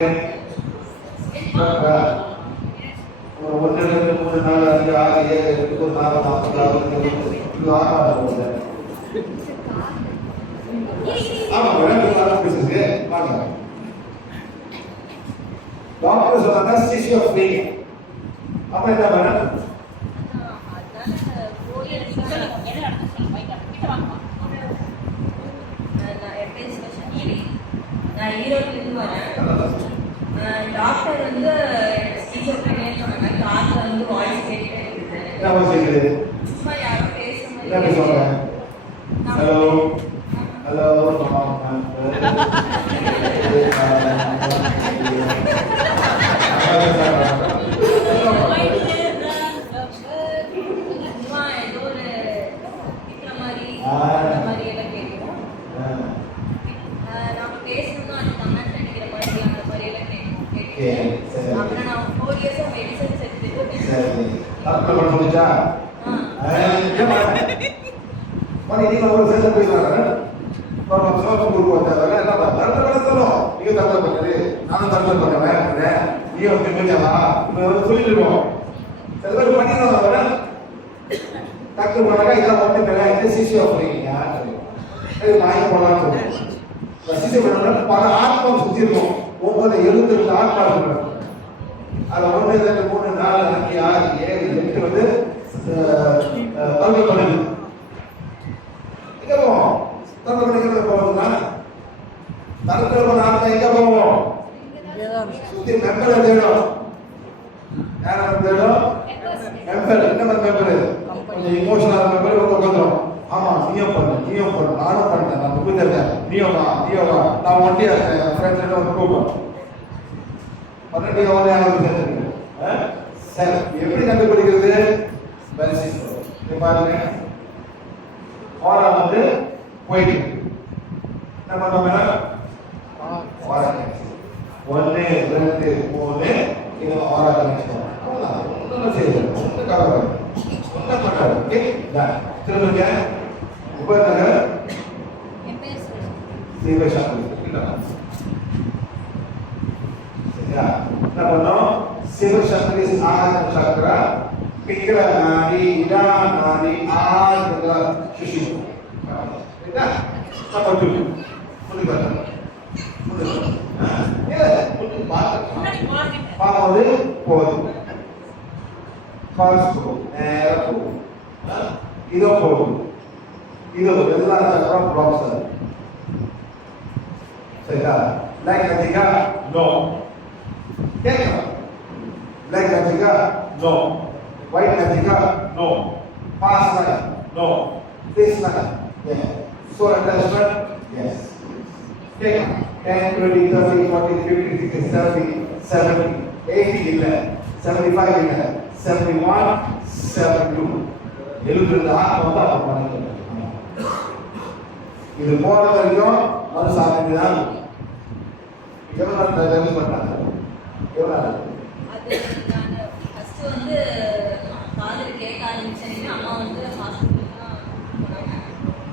1 2 3 4 5 6 7 8 9 40 இது ஆகாது. ஆமா ரெண்டு காலம் பேசுங்க வாங்க. டாக்டர் சொன்னா சிசி ஆஃப் பெயின். அப்ப என்ன பண்ணணும்? நான் ஈரோட்டிலிருந்து வரேன். டாக்டர் வந்து டீச்சர் சொன்னாங்க கார்ல வந்து வாய்ஸ் கேட்டுட்டே இருக்குது. என்ன வாய்ஸ் கேக்குது? சும்மா யாரும் பேசுற மாதிரி. என்ன பேசுவாங்க? ஹலோ ஹலோ பல ஆத்மா சுத்தி இருக்கும். ஒவ்வொரு 72 ஆத்மா இருக்கு. அது 1 2 3 4 5 6 7 8 வந்து தர்ம பண்ணுது. எங்க போவோம்? தர்ம பண்ணிக்கிறது போகுதுன்னா தர்ம ஆத்மா எங்க போவோம்? சுத்தி மெம்பர் தேடும். யாரும் தேடும்? மெம்பர். என்ன மெம்பர்? கொஞ்சம் இமோஷனல் மெம்பர் உட்காந்துரும். ஆமா நீயும் பண்ணு நானும் பண்ணேன் நான் புரிஞ்சுட்டேன் நீயும் வா நான் ஒண்டியா ஃப்ரெண்ட்ஸ் வந்து கூப்பிடும் 12 சேர்ந்துருக்கேன். சரி எப்படி கண்டுபிடிக்கிறது? பாருங்க ஓரா வந்து போயிட்டு என்ன பண்ணோம்னா ஓரா 1 2 3 இது ஓரா கனெக்ஷன் ஒன்றும் செய்யல ஒன்றும் கவலை ஒன்றும் பண்ணாது. ஓகே திரும்ப உபநகர் சிவசாமி சரியா? என்ன பண்ணோம்? சிவசக்தி ஆத்ம சக்கர பிக்ர நாடி இடா நாடி ஆத்ம சுஷி சரியா? நம்ம புரியுதா? பாவது போகுது பாஸ்கோ நேர போகுது இதோ போகுது இது எல்லா சக்கரம் பிளாக்ஸ் சரியா? லைக் அதிகா நோ கேட்கலாம் லைக் அதிகா நோ ஒயிட் அதிகா no pass like no this like yes so understand yes கேட்கலாம் 10 20 30 40 50 60 70 70 80 இல்லை 75 இல்லை 71 72 72 ஆத்மா தான் அப்போ பண்ணிக்கலாம். இது போற வரைக்கும் அது சாப்பிட்டு தான் எவ்வளோ நாள் பண்ணாங்க? எவ்வளோ நாள்? அது நான் ஃபர்ஸ்ட் வந்து காதல் கேட்க ஆரம்பிச்சேன். அம்மா வந்து ஹாஸ்பிட்டல் தான் போனாங்க.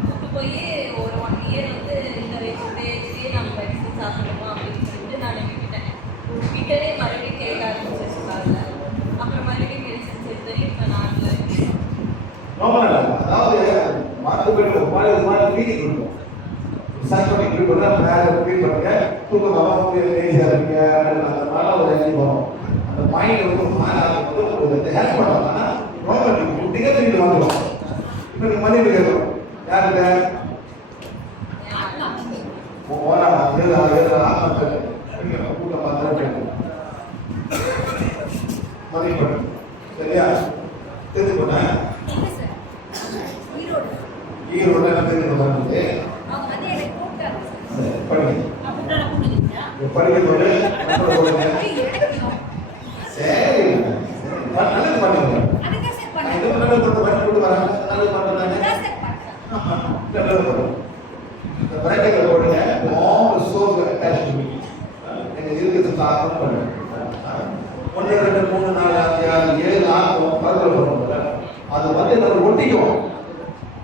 கூப்பிட்டு போய் ஒரு 1 இயர் வந்து இந்த வயசுலேயே நம்ம மெடிசன் சாப்பிடணுமா அப்படின்னு சொல்லிட்டு நான் விட்டுட்டேன். விட்டதே மறுபடியும் கேட்க ஆரம்பிச்சு சொன்னாங்க. அப்புறம் மறுபடியும் மெடிசன் சேர்த்து இப்போ நான் அதாவது மாட்டு ஃபீலிங் இருக்கும். சைக்கோட்டிக் ஃபீல் பண்ணா மேல ஃபீல் பண்ணுங்க தூக்கம் அவங்க லேசியா இருக்கீங்க அதனால ஒரு எனர்ஜி வரும். அந்த மைண்ட் வந்து மாறாது ஒரு ஹெல்ப் பண்ணாங்கன்னா ரொம்ப டிகேட் வந்துடும். இப்போ நீங்க மணி கேட்கணும் யாருக்கு ஓரா ஏதா ஆத்மா கூட்டம் பார்த்தா மணி பண்ணு சரியா? தெரிஞ்சு போனேன் ஈரோடு என்ன தெரிஞ்சு வந்து படிக்கிறது சரி நல்லது பண்ணுங்க. நல்லது பண்ண பண்ணி கொண்டு வராங்க நல்லது பண்ணுறாங்க இந்த பிராக்டிக்கல் போடுங்க. லாங் சோர்ஸ் அட்டாச் பண்ணி எங்கள் இருக்கிறது தாக்கம் பண்ணுங்க. 1 2 3 4 5 6 7 ஆகும் பரவாயில்ல அது வந்து நம்ம ஒட்டிக்குவோம்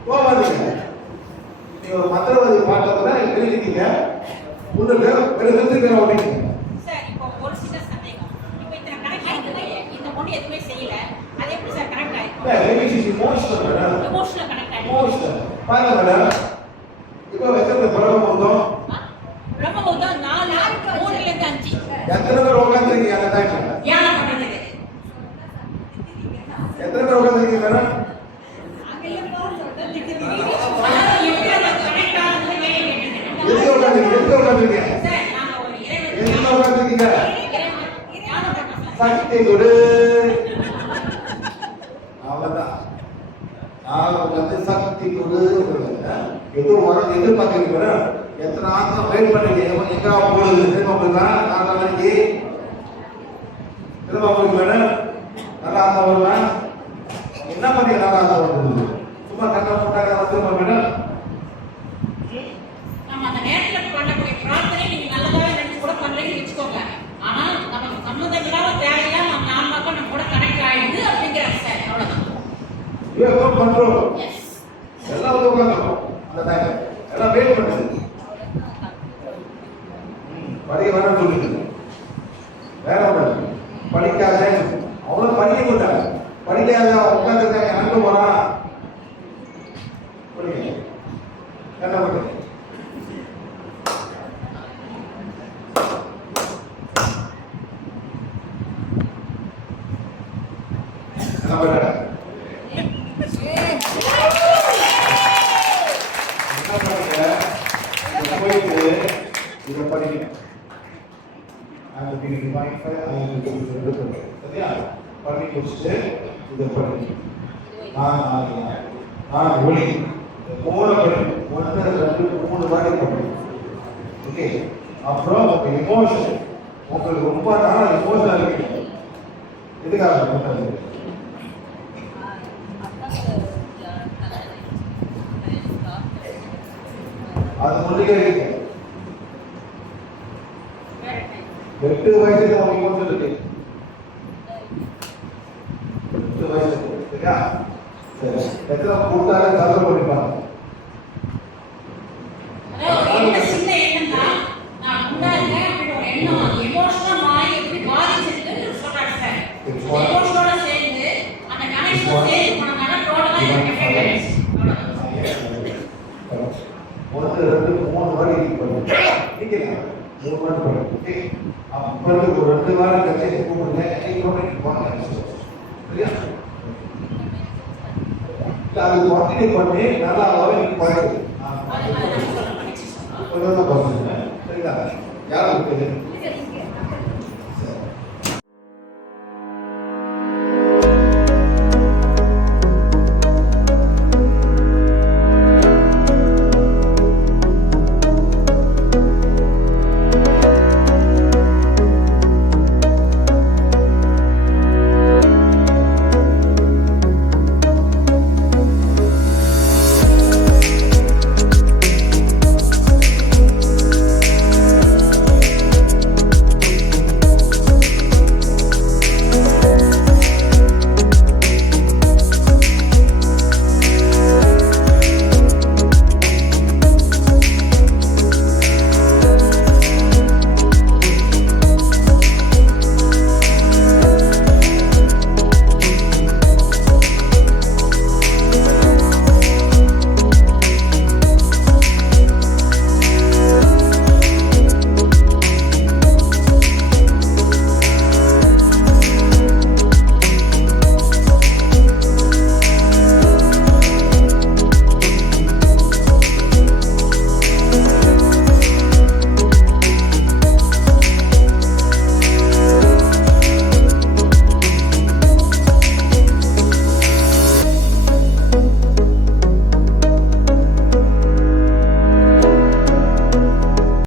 போகாதீங்க. நீங்க ஒரு மந்திரவாதி பார்த்தா கூட எழுதிக்கீங்க முன்னுக்கு வெளியே ஓட்டிக்கீங்க. மட்டும் எதுவுமே செய்யல. அது எப்படி சார் கனெக்ட் ஆயிடும்? maybe she's emotional madam. Emotional connect ஆயிடும். emotional பாருங்க மேடம் இப்போ எத்தனை படம் வந்தோம் பிரம்மபுத்தம் 4 3 ல இருந்து 5 எத்தனை பேர் உட்கார்ந்திருக்கீங்க அந்த டைம்ல தியானம் பண்றது. எத்தனை பேர் உட்கார்ந்திருக்கீங்க மேடம் அதாவது எப்படி அந்த கனெக்ட் ஆகுதுன்னு கேட்டீங்க. எதுக்கு உட்கார்ந்திருக்கீங்க சார் நாங்க ஒரு இறைவன் எதுக்கு உட்கார்ந்திருக்கீங்க தியானம் பண்றோம் சார். சக்தி கொடு அவ்வளவுதான் நான் வந்து சக்தி கொடு எது வரும் எதிர்பார்க்கறீங்க மேடம் எத்தனை ஆத்மா வெயிட் பண்ணீங்க எங்க போகுது திரும்ப போகுதா நான் நாளைக்கு திரும்ப போகுது மேடம் நல்லா ஆத்மா வருமா என்ன பண்ணி நல்லா ஆத்மா வருது சும்மா கண்ணை போட்டாங்க திரும்ப மேடம் நம்ம அந்த நேரத்துல பண்ணக்கூடிய பிரார்த்தனை நீங்க நல்லதாவே நினைச்சு கூட பண்றீங்கன்னு வச்சுக்கோங்க. ஆனா நமக்கு சம்மந்தம் இல்லாம தேவையில்லாம நம்ம ஆன்மாக்கும் நம்ம கூட கனெக்ட் ஆயிடுது அப்படிங்கிறாங்க சார். அவ்வளவுதான். ஏன் பண்றோம் எஸ். எல்லாம் வந்து உட்காந்துருக்கோம் அந்த டைம் எல்லாம் வெயிட் பண்ணுது படிக்க வேணாம் சொல்லுது வேற ஒன்று படிக்காத அவ்வளோ படிக்க மாட்டாங்க படிக்காத உட்காந்துருக்காங்க அங்கே போனா படிக்க என்ன பண்ணுங்க என்ன பண்ணுற போயிட்டு இதை படிக்கணும் சரியா பண்ணி முடிச்சுட்டு இதை படிக்கணும் நான் ஒளி மூணு படிக்கணும் 1 2 3 வாட்டி படிக்கணும் ஓகே அப்புறம் உங்க எமோஷன் உங்களுக்கு ரொம்ப நாள் எமோஷனல் இருக்கு எதுக்காக அது முன்னாடியே இருக்கு வேற என்ன? 8 வயசுல உங்களுக்கு வந்து இருக்கு 8 வயசு சரியா சரி எத்தனை கூட்டால தகவல் பண்ணிப்பாங்க அதாவது என்ன சின்ன எண்ணம் தான் நான் உண்டாங்க அப்படின்னு ஒரு எண்ணம் அது எமோஷனலா மாறி எப்படி பாதிச்சிருக்குன்னு சொல்றாங்க சார். எமோஷனோட சேர்ந்து அந்த கனெக்ஷன் சேர்ந்து போனனால டோட்டலா எஃபெக்ட் ஆயிடுச்சு. ஒன்று ரெண்டு மூணு வாரி படிக்கலாம் 3 வாரி படிக்க அப்புறம் ஒரு 2 வாரம் கட்சி கூப்பிடுங்க சரியா அது கண்டினியூ பண்ணி நல்லா வரும் அது நான் சொல்றேன். கொஞ்சம்